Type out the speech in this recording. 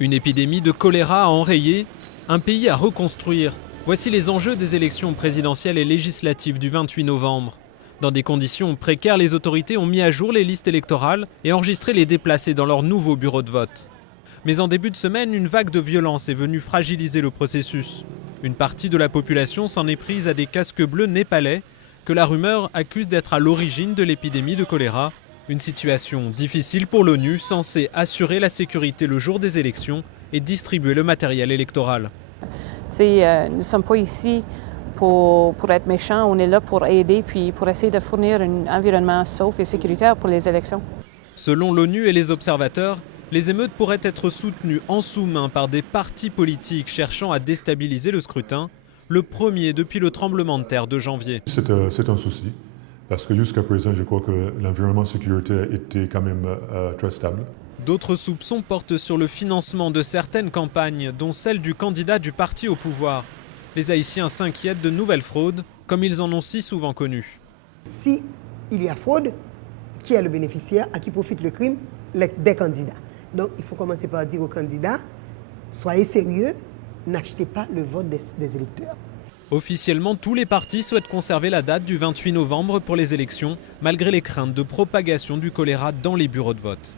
Une épidémie de choléra à enrayer, un pays à reconstruire. Voici les enjeux des élections présidentielles et législatives du 28 novembre. Dans des conditions précaires, les autorités ont mis à jour les listes électorales et enregistré les déplacés dans leur nouveau bureau de vote. Mais en début de semaine, une vague de violence est venue fragiliser le processus. Une partie de la population s'en est prise à des casques bleus népalais que la rumeur accuse d'être à l'origine de l'épidémie de choléra. Une situation difficile pour l'ONU, censée assurer la sécurité le jour des élections et distribuer le matériel électoral. Nous ne sommes pas ici pour être méchants, on est là pour aider puis pour essayer de fournir un environnement sauf et sécuritaire pour les élections. Selon l'ONU et les observateurs, les émeutes pourraient être soutenues en sous-main par des partis politiques cherchant à déstabiliser le scrutin, le premier depuis le tremblement de terre de janvier. C'est un souci, parce que jusqu'à présent, je crois que l'environnement sécuritaire était quand même très stable. D'autres soupçons portent sur le financement de certaines campagnes, dont celle du candidat du parti au pouvoir. Les Haïtiens s'inquiètent de nouvelles fraudes, comme ils en ont si souvent connu. Si il y a fraude, qui est le bénéficiaire, à qui profite le crime? Des candidats. Donc il faut commencer par dire aux candidats, soyez sérieux, n'achetez pas le vote des électeurs. Officiellement, tous les partis souhaitent conserver la date du 28 novembre pour les élections, malgré les craintes de propagation du choléra dans les bureaux de vote.